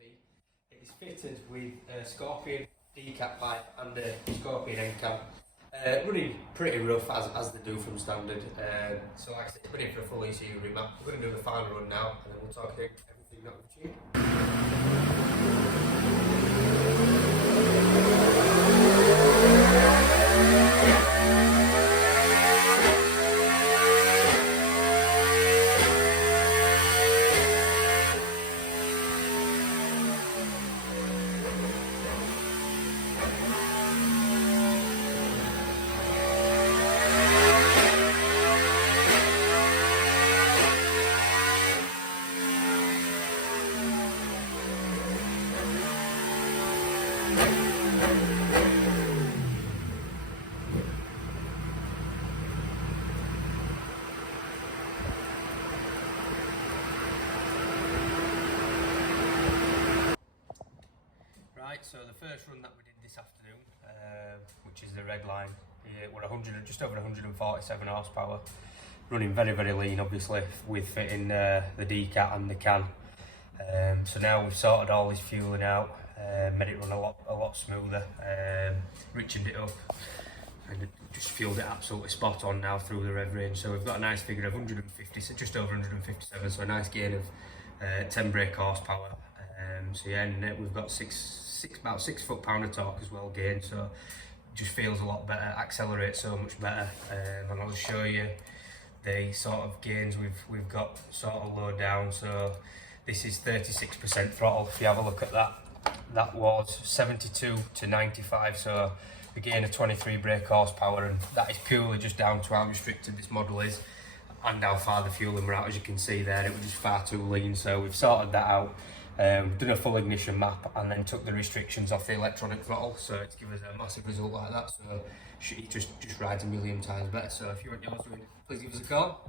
It is fitted with a Scorpion decap pipe and a Scorpion end cam. Running pretty rough as they do from standard. So like I said, it's been in for a full ECU remap. We're going to do the final run now and then we'll talk about everything that we've achieved. Right, so the first run that we did this afternoon, which is the red line, we're just over 147 horsepower, running very lean, obviously, with fitting the decat and the can. So now we've sorted all this fueling out, made it run a lot smoother, richened it up, and it just fueled it absolutely spot on now through the rev range. So we've got a nice figure of 150, so just over 157, so a nice gain of 10 brake horsepower. So yeah, and we've got about 6 foot-pound of torque as well gained, so it just feels a lot better, accelerates so much better. And I'll just show you the sort of gains we've got sort of low down. So this is 36% throttle. If you have a look at that, that was 72 to 95, so a gain of 23 brake horsepower, and that is purely just down to how restricted this model is and how far the fueling we're out. As you can see there, it was just far too lean, so we've sorted that out. Done a full ignition map and then took the restrictions off the electronic throttle, so it's given us a massive result like that. So it just rides a million times better. So if you want yours doing it, please give us a call.